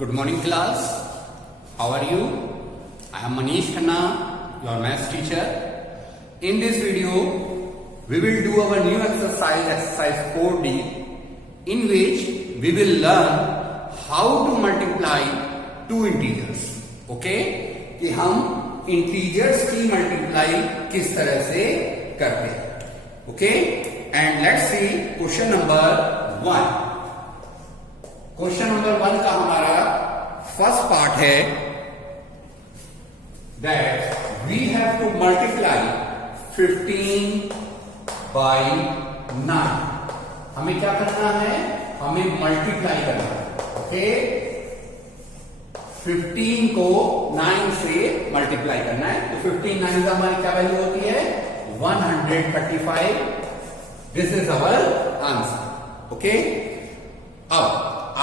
Good morning class. How are you? I am Manish Khanna, your maths teacher. In this video, we will do our new exercise 4D, in which we will learn how to multiply two integers. Okay? कि हम integers की multiply किस तरह से करते हैं. Okay? And let's see question number 1. Question number 1 का हमारा फर्स्ट पार्ट है that we have to multiply 15 by 9. हमें क्या करना है? हमें मल्टीप्लाई करना है. ओके, 15 को 9 से मल्टीप्लाई करना है. तो 15 9 का हमारी क्या वैल्यू होती है? 135. This is our answer. Okay, अब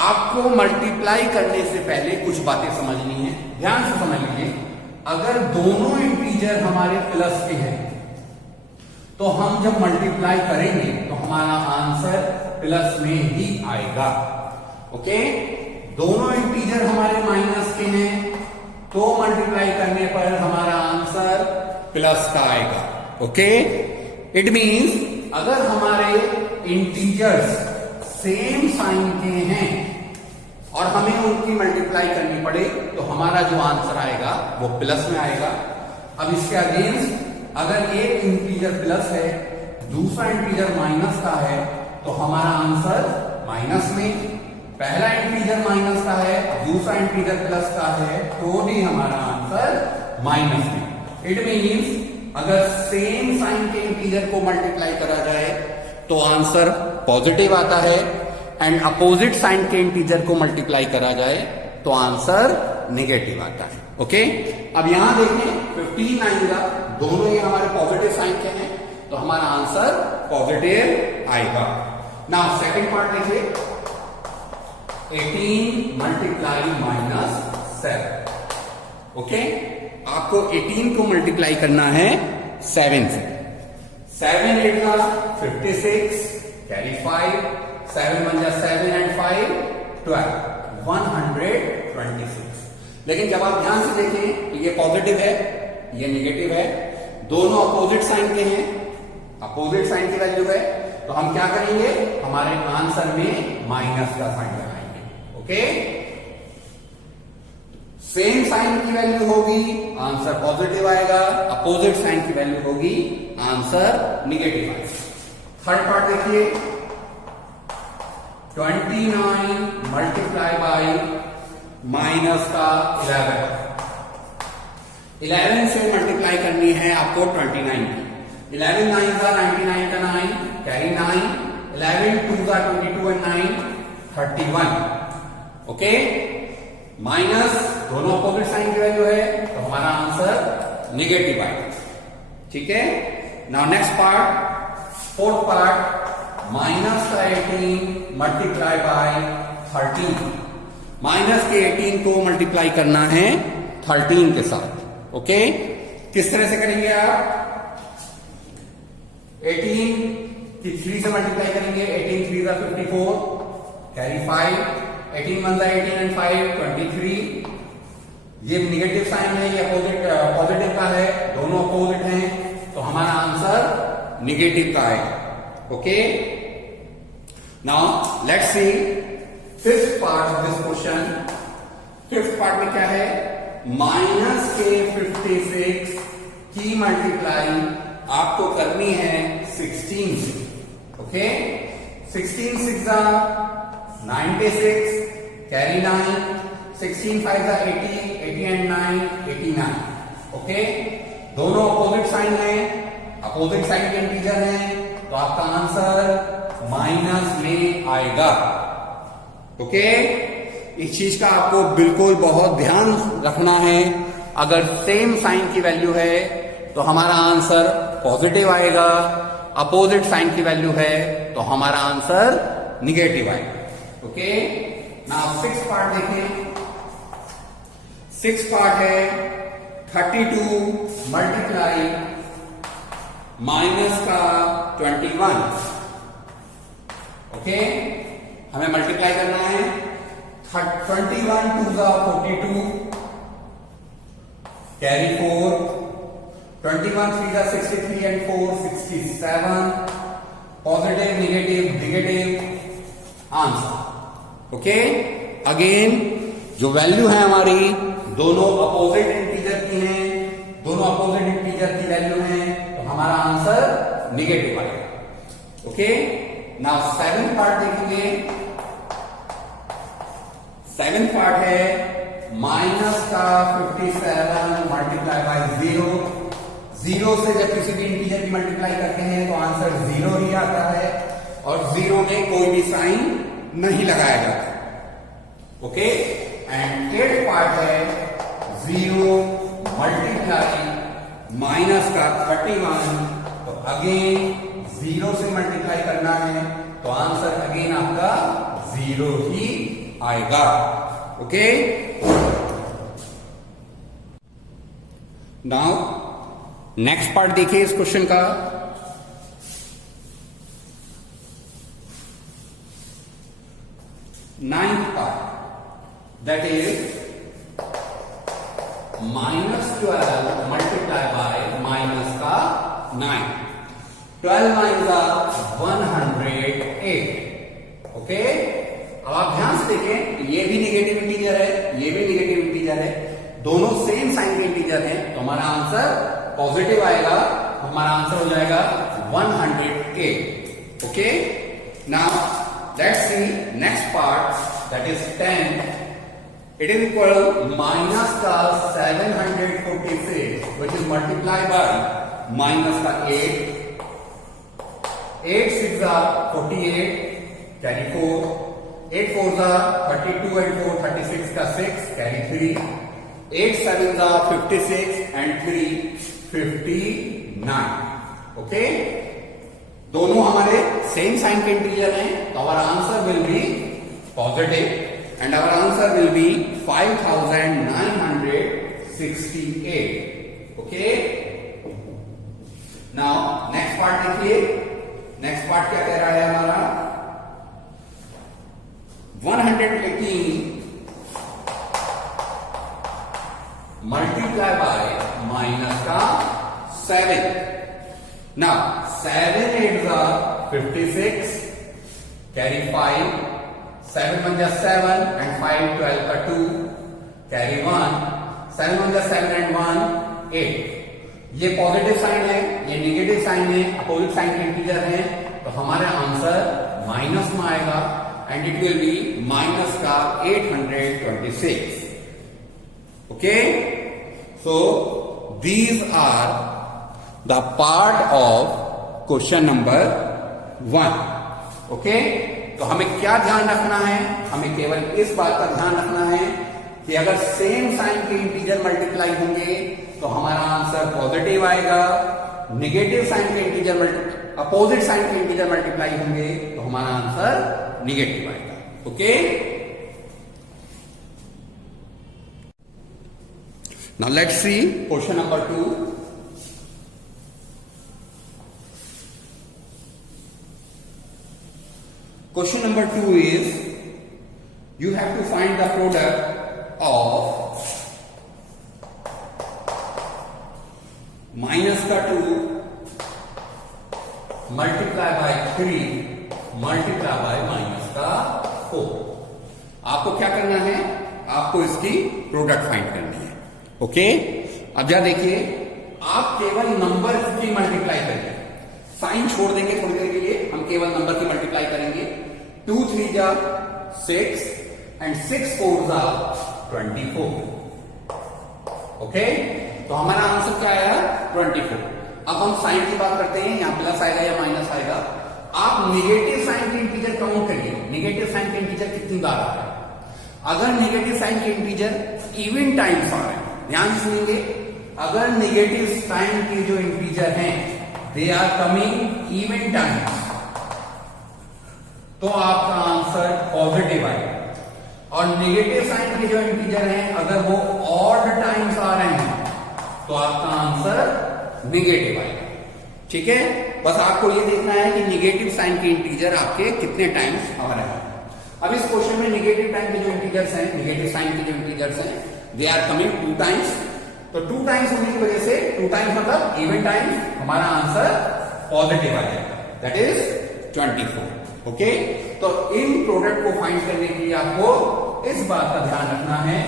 आपको मल्टीप्लाई करने से पहले कुछ बातें समझनी है. ध्यान से समझ लीजिए. अगर दोनों इंटीजर हमारे प्लस के हैं तो हम जब मल्टीप्लाई करेंगे तो हमारा आंसर प्लस में ही आएगा. ओके, दोनों इंटीजर हमारे माइनस के हैं तो मल्टीप्लाई करने पर हमारा आंसर प्लस का आएगा. ओके, इट मीन्स अगर हमारे इंटीजर्स सेम साइन के हैं और हमें उनकी मल्टीप्लाई करनी पड़े तो हमारा जो आंसर आएगा वो प्लस में आएगा. अब इसके अगेंस्ट अगर एक इंटीजर प्लस है, दूसरा इंटीजर माइनस का है तो हमारा आंसर माइनस में. पहला इंटीजर माइनस का है, दूसरा इंटीजर प्लस का है तो भी हमारा आंसर माइनस में. इट मीन्स अगर सेम साइन के इंटीजर को मल्टीप्लाई करा जाए तो आंसर पॉजिटिव आता है एंड अपोजिट साइन के इंटीजर को मल्टीप्लाई करा जाए तो आंसर नेगेटिव आता है. ओके, अब यहां देखें 15 9 का दोनों ये हमारे पॉजिटिव साइन के हैं तो हमारा आंसर पॉजिटिव आएगा. नाउ सेकंड पार्ट देखिए. 18 मल्टीप्लाई -7. ओके, आपको 18 को मल्टीप्लाई करना है 7 से. 7 8 का 56, कैरी 5, 7 1 जा 7 and 5 12, 126. लेकिन जब आप ध्यान से देखें तो ये पॉजिटिव है, ये नेगेटिव है, दोनों अपोजिट साइन के हैं, अपोजिट साइन की वैल्यू है तो हम क्या करेंगे? हमारे आंसर में माइनस का साइन लगाएंगे. ओके, सेम साइन की वैल्यू होगी आंसर पॉजिटिव आएगा, अपोजिट साइन की वैल्यू होगी आंसर नेगेटिव आएगा. थर्ड पार्ट देखिए. 29 मल्टीप्लाई बाई माइनस का 11 से मल्टीप्लाई करनी है आपको 29 की. 11 9 का 99 का 9, कैरी 9, 11 2 का 22 and 9 31. ओके, माइनस दोनों अपोजिट साइन की वैल्यू है तो हमारा आंसर नेगेटिव आएगा. ठीक है. Now next part, fourth part. Minus का 18 मल्टीप्लाई बाय 13. माइनस के 18 को मल्टीप्लाई करना है 13 के साथ. ओके, किस तरह से करेंगे आप? 18 की 3 से मल्टीप्लाई करेंगे. 18 3 का 54, कैरी 5, 18 1 का 18 and 5 23. ये नेगेटिव साइन है, ये पॉजिटिव का है, दोनों अपोजिट हैं तो हमारा आंसर नेगेटिव का आएगा. Okay, now let's C fifth part of this question. Fifth part में क्या है? माइनस के 56 की मल्टीप्लाई आपको करनी है 16 से. ओके, 16 6 96, कैरी 9, 16 5 का 80, 80 and 9 89. ओके, दोनों अपोजिट साइन है, अपोजिट साइन के इंटीजर हैं तो आपका आंसर माइनस में आएगा. ओके, इस चीज का आपको बिल्कुल बहुत ध्यान रखना है. अगर सेम साइन की वैल्यू है तो हमारा आंसर पॉजिटिव आएगा, अपोजिट साइन की वैल्यू है तो हमारा आंसर निगेटिव आएगा. ओके, नाउ सिक्स पार्ट देखें. सिक्स पार्ट है 32 मल्टीप्लाई माइनस का 21. ओके, हमें मल्टीप्लाई करना है 21 2 जा 42, कैरी 4, 21 3 जा 63 and 4 67, positive negative answer. Okay, again जो वैल्यू है हमारी दोनों अपोजिट इंटीजर की हैं, दोनों अपोजिट इंटीजर की वैल्यू है, तो हमारा आंसर नेगेटिव आएगा। ओके, नाउ सेवेंथ पार्ट देखेंगे। सेवेंथ पार्ट है माइनस का 57 मल्टीप्लाई बाय 0। 0 से जब किसी भी इंटीजर की मल्टीप्लाई करते हैं तो आंसर 0 ही आता है और 0 में कोई भी साइन नहीं लगाया जाता। ओके, एंड एट्थ पार्ट है 0 मल्टीप्लाई माइनस का 31, तो अगेन 0 से मल्टीप्लाई करना है तो आंसर अगेन आपका 0 ही आएगा। ओके, नाउ नेक्स्ट पार्ट देखिए इस क्वेश्चन का। Ninth part, that is -12 multiply by minus का 9। 12 माइनस 108। ओके, अब आप ध्यान से देखें, ये भी नेगेटिव इंटीजर है, ये भी नेगेटिव इंटीजर है, दोनों सेम साइन के इंटीजर हैं, तो हमारा आंसर पॉजिटिव आएगा, हमारा आंसर हो जाएगा 108। Okay, now let's C next part, that is 10। It is equal minus का 746 which is multiply by minus का 8। 8 6 48, कैरी 4, 8 4 32 and 4 36 का 6, कैरी 3, 8 7 56 and 3 59। ओके, दोनों हमारे सेम साइन के इंटीजर हैं, तो हमारा answer will be positive and our answer will be 5968। Okay, now next part देखिए। नेक्स्ट पार्ट क्या कह रहा है हमारा, 118 मल्टीप्लाई बाय माइनस का 7। नाउ 7 8 56, कैरी 5, 7 1 7 and 5 12 का 2, कैरी 1, 7 1 7 and 1 8। ये पॉजिटिव साइन है, ये नेगेटिव साइन है, अपोजिट साइन के इंटीजर है, तो हमारा आंसर माइनस में आएगा and it will be minus का 826। Okay, so these are the part of question number 1। Okay, तो हमें क्या ध्यान रखना है, हमें केवल इस बात का ध्यान रखना है कि अगर सेम साइन के इंटीजर मल्टीप्लाई होंगे तो हमारा आंसर पॉजिटिव आएगा, नेगेटिव साइन के इंटीजर अपोजिट साइन के इंटीजर मल्टीप्लाई होंगे तो हमारा आंसर नेगेटिव आएगा। Okay, now let's see question number 2। Question number 2 is, you have to find the product of minus का 2 multiply by 3 multiply by minus का 4। आपको क्या करना है, आपको इसकी प्रोडक्ट फाइंड करनी है। ओके, अब जा देखिए, आप केवल नंबर की मल्टीप्लाई करेंगे, साइन छोड़ देंगे थोड़ी देर के लिए, हम केवल नंबर की मल्टीप्लाई करेंगे। 2 3 जा 6 and 6 4 जा 24। ओके, तो हमारा आंसर क्या आया 24। अब हम साइन की बात करते हैं, यहां प्लस आएगा या माइनस आएगा। आप नेगेटिव साइन के इंटीजर काउंट करिए, नेगेटिव साइन के इंटीजर कितनी बार आ रहा है। अगर नेगेटिव साइन के इंटीजर इवन टाइम्स आ रहे हैं, ध्यान सुनिए, अगर नेगेटिव साइन के जो इंटीजर हैं they are coming even times, तो आपका आंसर पॉजिटिव आएगा। और नेगेटिव साइन के जो इंटीजर हैं अगर वो ऑड टाइम्स आ रहे हैं तो आपका आंसर नेगेटिव आएगा। ठीक है, बस आपको ये देखना है कि नेगेटिव साइन के इंटीजर आपके कितने टाइम्स आ रहे हैं। अब इस क्वेश्चन में निगेटिव टाइम के जो इंटीजर्स हैं, निगेटिव साइन के जो इंटीजर्स हैं, दे आर कमिंग 2 टाइम्स। तो 2 टाइम्स होने की वजह से 2 टाइम्स मतलब इवन टाइम्स, हमारा आंसर पॉजिटिव आ जाएगा, दैट इज 24। ओके, तो इन प्रोडक्ट को फाइंड करने के लिए आपको इस बात का ध्यान रखना है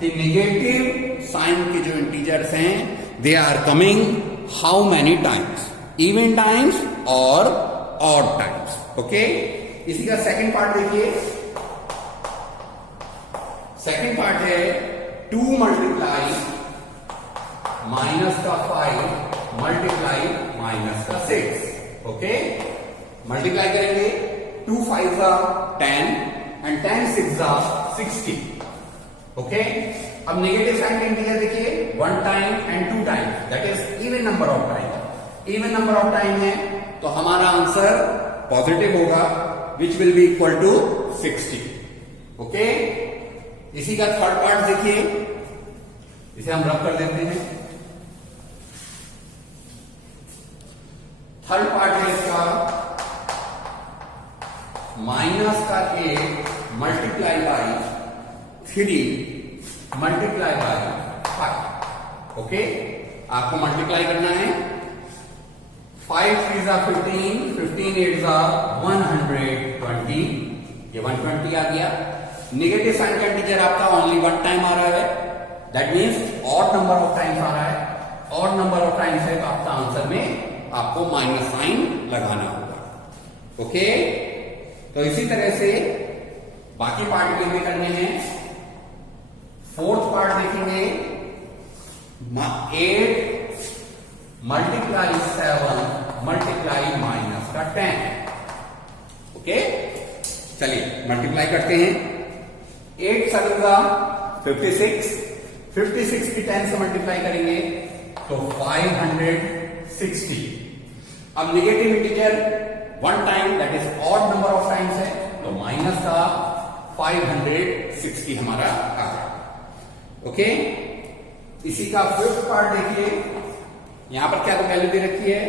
कि निगेटिव साइन के जो इंटीजर्स हैं, they are coming how many times, even times और ऑड टाइम्स। ओके, इसी का सेकंड पार्ट देखिए। सेकंड पार्ट है 2 मल्टीप्लाई माइनस का 5 मल्टीप्लाई माइनस का 6। ओके, मल्टीप्लाई करेंगे 2 5 जा 10 एंड 10 6 जा 60। ओके, अब नेगेटिव साइन का इंटीजर देखिए 1 time and 2 time, that is even number of time. Even number of time है तो हमारा आंसर पॉजिटिव होगा, which will be equal to 60। Okay, इसी का थर्ड पार्ट देखिए, इसे हम रब कर देते हैं। थर्ड पार्ट है इसका माइनस का 8 multiply by 3 multiply by 5। Okay, आपको मल्टीप्लाई करना है। 5 3 जा 15, 15 8 जा 120, ये 120 आ गया। नेगेटिव साइन का इंटीजर आपका ओनली 1 टाइम आ रहा है, that means odd number of times आ रहा है। ऑड नंबर ऑफ टाइम्स है तो आपका आंसर में आपको माइनस साइन लगाना होगा। ओके, तो इसी तरह से बाकी पार्ट भी करने हैं। फोर्थ पार्ट देखेंगे 8 मल्टीप्लाई 7 मल्टीप्लाई माइनस का 10। ओके, चलिए मल्टीप्लाई करते हैं। 8 7 का 56, 56 की 10 से मल्टीप्लाई करेंगे तो 560। अब negative integer 1 time, that is odd number of times है, तो माइनस का 560 हमारा आ गया। ओके, इसी का फिफ्थ पार्ट देखिए, यहां पर क्या तो वैल्यू दे रखी है,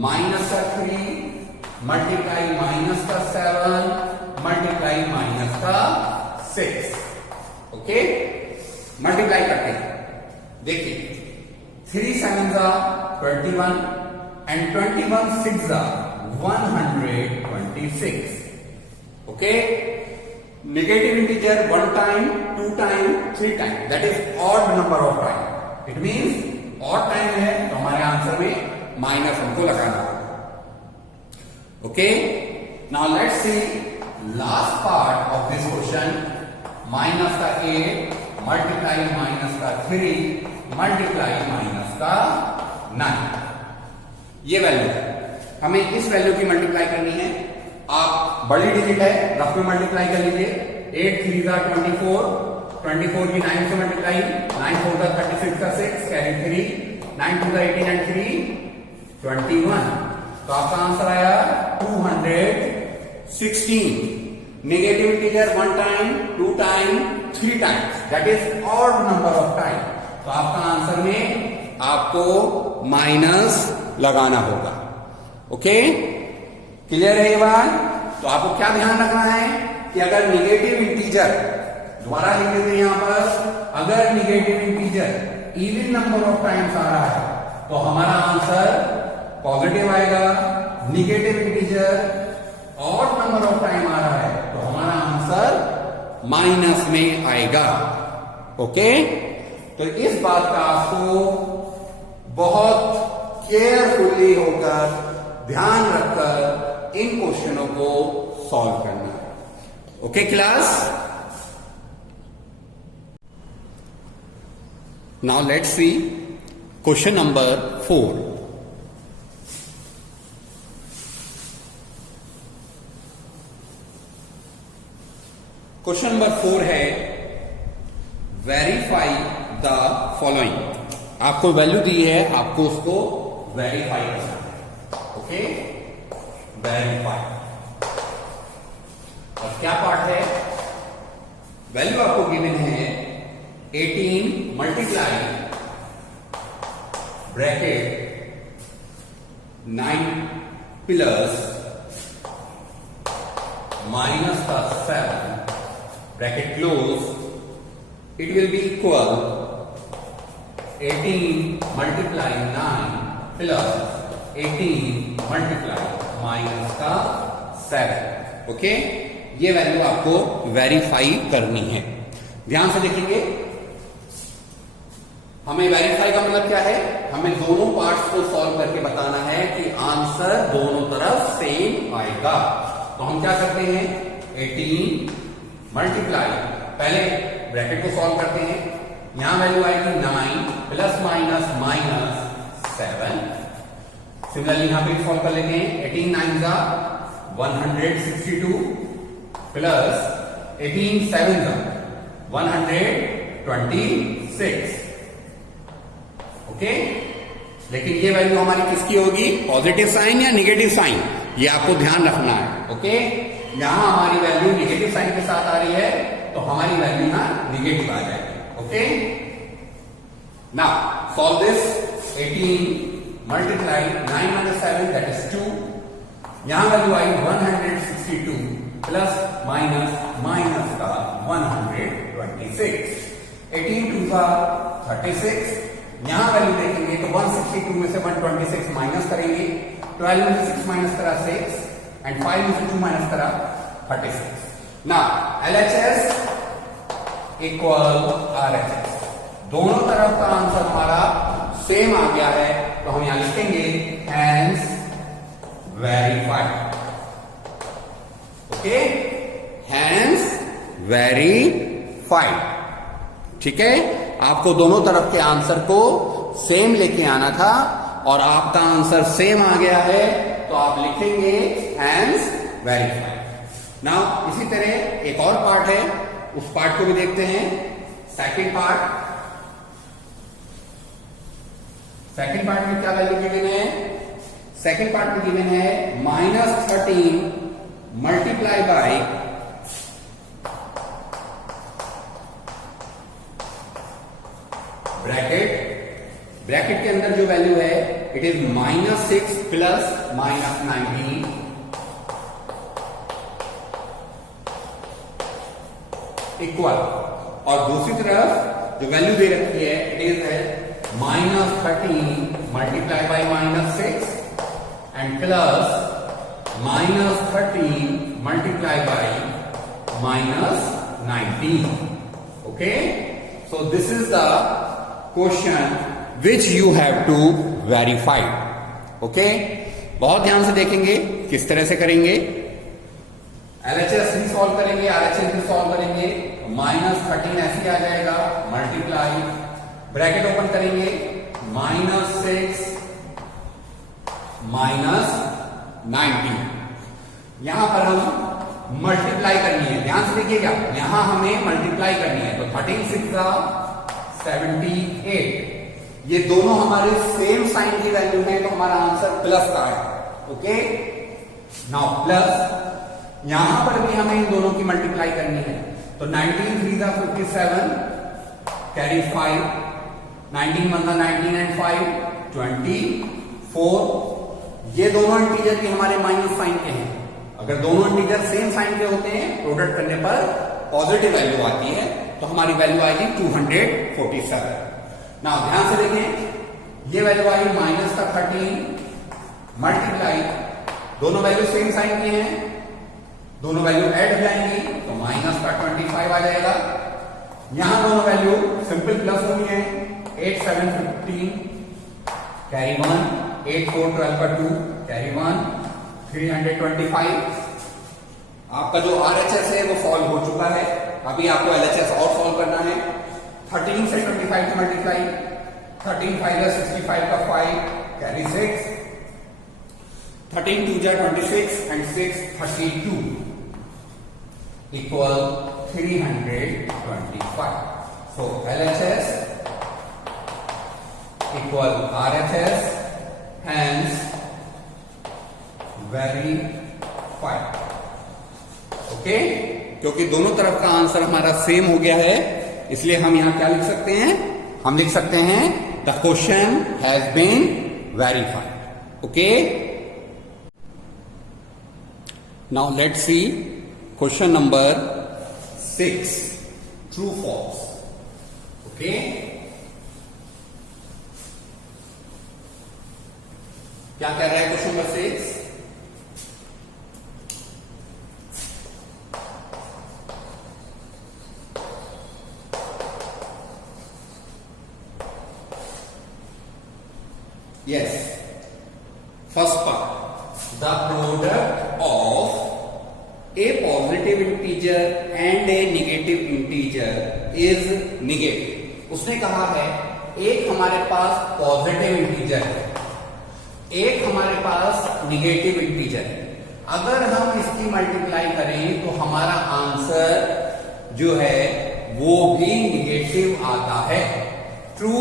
माइनस का 3 मल्टीप्लाई माइनस का 7 मल्टीप्लाई माइनस का 6। ओके, मल्टीप्लाई करते हैं। देखिए 3 7 जा 21 एंड 21 6 जा 126। Okay, negative integer 1 time 2 time 3 time, that is odd number of time. It means odd time है तो हमारे आंसर में माइनस हमको लगाना होगा। Okay, now let's C last part of this question. Minus का 8 मल्टीप्लाई माइनस का 3 मल्टीप्लाई माइनस का 9। ये वैल्यू है, हमें इस वैल्यू की मल्टीप्लाई करनी है। आप बड़ी डिजिट है, रफ में मल्टीप्लाई कर लीजिए। 8 3 जा 24, 24 की 9 से मल्टीप्लाई, 9 4 का 36 का 6 कैरी 3, 9 2 का 18 एंड 3 21। तो आपका आंसर आया 216। Negative integer 1 time 2 time 3 times, that is odd number of time. तो आपका आंसर में आपको माइनस लगाना होगा। ओके, क्लियर है ये बात? तो आपको क्या ध्यान रखना है कि अगर निगेटिव इंटीजर, दोबारा लिख देते हैं यहां पर, अगर negative integer even number of times आ रहा है तो हमारा आंसर पॉजिटिव आएगा। Negative integer odd number of time आ रहा है तो हमारा आंसर माइनस में आएगा। ओके, तो इस बात का आपको बहुत केयरफुली होकर, ध्यान रखकर इन क्वेश्चनों को सॉल्व करना है। Okay class, now let's see question number 4। Question number 4 है वेरीफाई द फॉलोइंग। आपको वैल्यू दी है, आपको उसको वेरीफाई करना है। Okay, verify. और क्या पार्ट है, वैल्यू आपको गिवन है 18 multiply bracket 9 plus minus the 7, bracket close, it will be equal 18 multiply 9 plus 18 multiply minus का 7. ओके, ये वैल्यू आपको वेरीफाई करनी है. ध्यान से देखेंगे, हमें वेरीफाई का मतलब क्या है? हमें दोनों पार्ट्स को सॉल्व करके बताना है कि आंसर दोनों तरफ सेम आएगा. तो हम क्या करते हैं? 18 मल्टीप्लाई, पहले ब्रैकेट को सॉल्व करते हैं. यहां वैल्यू आएगी 9 प्लस माइनस माइनस 7. सिमिलरली यहां पे सॉल्व कर लेते हैं. 18 9 जा 162 प्लस 18 7 जा 126. ओके, लेकिन ये वैल्यू हमारी किसकी होगी? पॉजिटिव साइन या निगेटिव साइन, ये आपको ध्यान रखना है. ओके, यहां हमारी वैल्यू निगेटिव साइन के साथ आ रही है, तो हमारी वैल्यू यहां निगेटिव आ जाएगी. Okay, now solve this. 18 multiply 9 minus 7 that is 2. यहां वैल्यू आई 162 प्लस माइनस माइनस का 126. 18 2 का 36. यहां वैल्यू देखेंगे तो 162 में से 126 माइनस करेंगे. 12 में से 6 माइनस करा 6 एंड 5 में से 2 माइनस करा 36. नाउ LHS इक्वल RHS, दोनों तरफ का आंसर हमारा सेम आ गया है, तो हम यहां लिखेंगे hence verified. Okay, hence verified. ठीक है, आपको दोनों तरफ के आंसर को सेम लेके आना था और आपका आंसर सेम आ गया है, तो आप लिखेंगे हैंस वेरीफाइड. नाउ इसी तरह एक और पार्ट है, उस पार्ट को भी देखते हैं. सेकंड पार्ट में क्या वैल्यू गिवन है? सेकंड पार्ट में गिवन है -13 मल्टीप्लाई बाय ब्रैकेट के अंदर जो वैल्यू है इट इज -6 प्लस -19 इक्वल, और दूसरी तरफ जो वैल्यू दे रखी है it is -13 multiply by -6 and plus -13 multiply by -19. Okay, so this is the question which you have to verify. okay, बहुत ध्यान से देखेंगे किस तरह से करेंगे. LHS भी सॉल्व करेंगे, RHS भी सॉल्व करेंगे. -13 ऐसे आ जाएगा, मल्टीप्लाई ब्रैकेट ओपन करेंगे -6 -19. यहां पर हम मल्टीप्लाई करनी है, ध्यान से देखिएगा, यहां हमें मल्टीप्लाई करनी है. तो 13 6 का 78, ये दोनों हमारे सेम साइन की वैल्यू है, तो हमारा आंसर प्लस का है. ओके, नाउ प्लस यहां पर भी हमें इन दोनों की मल्टीप्लाई करनी है. तो 19 3 का 57 कैरी 5, 19 1 का 19 एंड 5 24. ये दोनों इंटीजर भी हमारे माइनस साइन के हैं. अगर दोनों इंटीजर सेम साइन के होते हैं, प्रोडक्ट करने पर पॉजिटिव वैल्यू आती है, तो हमारी वैल्यू आएगी 247. नाउ ध्यान से देखें, ये वैल्यू आई माइनस का 13 मल्टीप्लाई, दोनों वैल्यू सेम साइन की हैं, दोनों वैल्यू ऐड हो जाएंगी, तो माइनस का 25 आ जाएगा. यहां दोनों वैल्यू सिंपल प्लस होनी है. 8 7 15 कैरी 1, 8 4 12 का 2 कैरी 1 325. आपका जो RHS है वो सॉल्व हो चुका है. अभी आपको LHS और सॉल्व करना है. 13 से 25 की मल्टीप्लाई, 13 5 का 65 का 5 कैरी 6, 13 2 जा 26 and 6 32 equal 325. So LHS equal RHS, hence verified. Okay, क्योंकि दोनों तरफ का आंसर हमारा सेम हो गया है, इसलिए हम यहां क्या लिख सकते हैं? हम लिख सकते हैं the question has been verified. Okay, now let's see question number 6, true false. Okay, क्या कह रहा है question number 6? Yes. First part, the product of a positive integer and a negative integer is negative. उसने कहा है एक हमारे पास positive integer है, एक हमारे पास निगेटिव इंटीजर है। अगर हम इसकी मल्टीप्लाई करें तो हमारा आंसर जो है वो भी निगेटिव आता है। ट्रू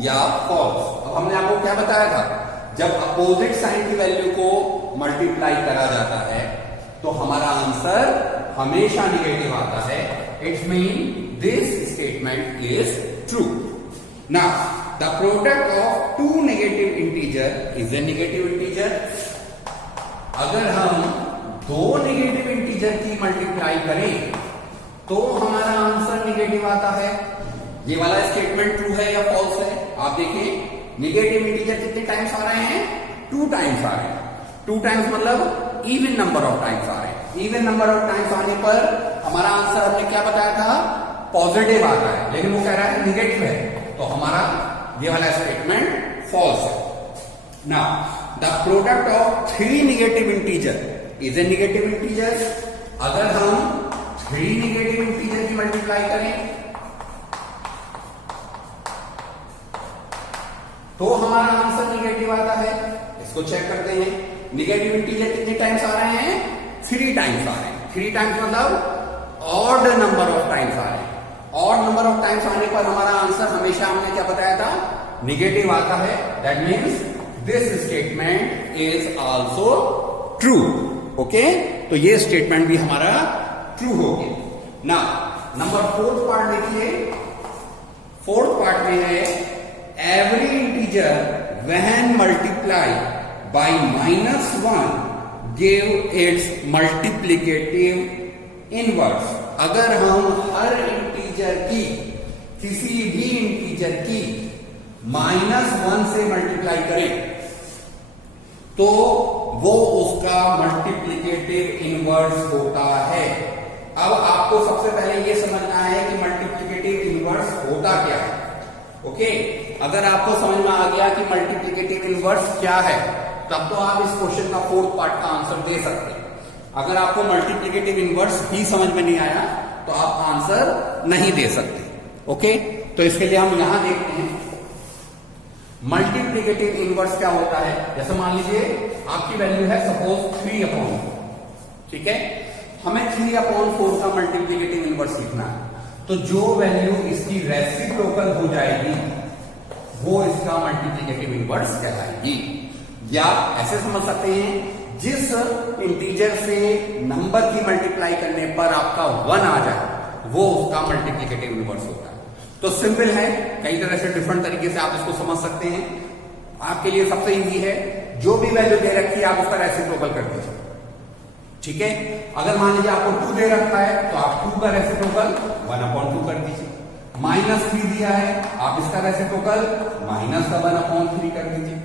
या फॉल्स? अब हमने आपको क्या बताया था, जब अपोजिट साइन की वैल्यू को मल्टीप्लाई करा जाता है तो हमारा आंसर हमेशा निगेटिव आता है। It's mean this statement is true. Now the product of two negative integer is a negative integer. अगर हम दो नेगेटिव इंटीजर की मल्टीप्लाई करें तो हमारा आंसर निगेटिव आता है। ये वाला स्टेटमेंट ट्रू है या फॉल्स है? आप देखिए, नेगेटिव इंटीजर कितने टाइम्स आ रहे हैं? 2 टाइम्स आ रहे हैं। 2 टाइम्स मतलब इवन नंबर ऑफ टाइम्स आ रहे हैं। इवन नंबर ऑफ टाइम्स आने पर हमारा आंसर हमने क्या बताया था? पॉजिटिव आता है, लेकिन वो कह रहा है निगेटिव है, तो हमारा ये वाला स्टेटमेंट फॉल्स है। Now the product of 3 negative integer is a negative integer. अगर हम 3 नेगेटिव इंटीजर की मल्टीप्लाई करें तो हमारा आंसर निगेटिव आता है। इसको चेक करते हैं। निगेटिव इंटीजर कितने टाइम्स आ रहे हैं? 3 टाइम्स आ रहे हैं। 3 टाइम्स मतलब ऑड नंबर ऑफ टाइम्स आ रहे हैं। ऑड नंबर ऑफ टाइम्स आने पर हमारा आंसर हमेशा हमने क्या बताया था? निगेटिव आता है। That means this statement is also true. Okay, तो ये स्टेटमेंट भी हमारा ट्रू हो गया। ना नंबर 4th पार्ट देखिए। 4th पार्ट में है every integer when multiplied by -1 give its multiplicative inverse। अगर हम हर इंटीजर की, किसी भी इंटीजर की -1 से मल्टीप्लाई करें तो वो उसका मल्टीप्लिकेटिव इनवर्स होता है। अब आपको सबसे पहले ये समझना है कि मल्टीप्लिकेटिव इनवर्स होता क्या है। ओके, अगर आपको समझ में आ गया कि मल्टीप्लिकेटिव इनवर्स क्या है, तब तो आप इस क्वेश्चन का 4th पार्ट का आंसर दे सकते हैं। अगर आपको मल्टीप्लिकेटिव इनवर्स ही समझ में नहीं आया तो आप आंसर नहीं दे सकते। ओके, तो इसके लिए हम यहां देखते हैं मल्टीप्लिकेटिव इनवर्स क्या होता है। जैसे मान लीजिए आपकी वैल्यू है सपोज 3/4, ठीक है, हमें 3/4 का मल्टीप्लिकेटिव इनवर्स लिखना है। तो जो वैल्यू इसकी रेसिप्रोकल हो जाएगी वो इसका मल्टीप्लिकेटिव इनवर्स कहलाएगी। या ऐसे समझ सकते हैं, जिस इंटीजर से नंबर की मल्टीप्लाई करने पर आपका 1 आ जाए वो उसका मल्टीप्लिकेटिव इनवर्स होता है। तो सिंपल है, कई तरह से डिफरेंट तरीके से आप इसको समझ सकते हैं। आपके लिए सबसे इजी है, जो भी वैल्यू दे रखी है आप उसका रेसिप्रोकल कर दीजिए। ठीक है, अगर मान लीजिए आपको 2 दे रखा है तो आप 2 का रेसिप्रोकल 1/2 कर दीजिए। -3 दिया है, आप इसका रेसिप्रोकल माइनस का 1/3 कर दीजिए।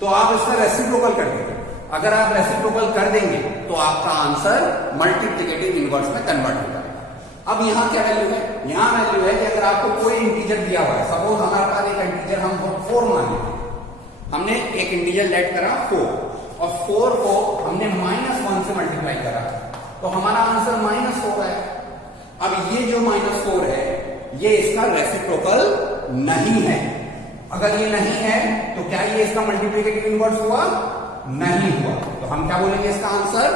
तो आप इसका रेसिप्रोकल कर दीजिए। अगर आप रेसिप्रोकल कर देंगे तो आपका आंसर मल्टीप्लिकेटिव इनवर्स में कन्वर्ट हो जाएगा। अब यहाँ क्या वैल्यू है? यहाँ वैल्यू है कि अगर आपको कोई इंटीजर दिया हुआ है, सपोज हमारे पास एक इंटीजर हम 4 मान लेते हैं, हमने एक इंटीजर लेट करा 4 और 4 को हमने -1 से मल्टीप्लाई करा तो हमारा आंसर -4 है। अब ये जो -4 है ये इसका रेसिप्रोकल नहीं है। अगर ये नहीं है तो क्या ये इसका मल्टीप्लिकेटिव इनवर्स हुआ? नहीं हुआ। तो हम क्या बोलेंगे इसका आंसर?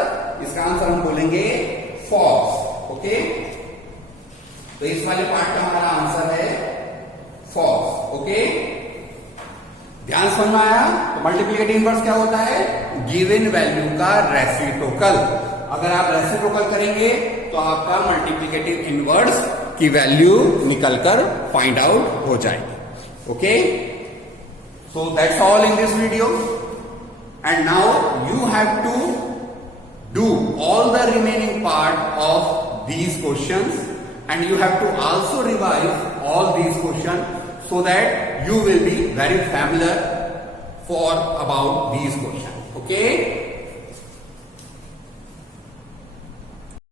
इसका आंसर हम बोलेंगे फॉल्स। ओके, तो इस वाले पार्ट का हमारा आंसर है फॉल्स। ओके, ध्यान समझ में आया? तो मल्टीप्लिकेटिव इनवर्स क्या होता है? गिवन वैल्यू का रेसिप्रोकल। अगर आप रेसिप्रोकल करेंगे तो आपका मल्टीप्लिकेटिव इनवर्स की वैल्यू निकलकर फाइंड आउट हो जाएगी। Okay, so that's all in this video and now you have to do all the remaining part part of these questions, and you have to also revise all these questions so that you will be very familiar for about these questions. Okay.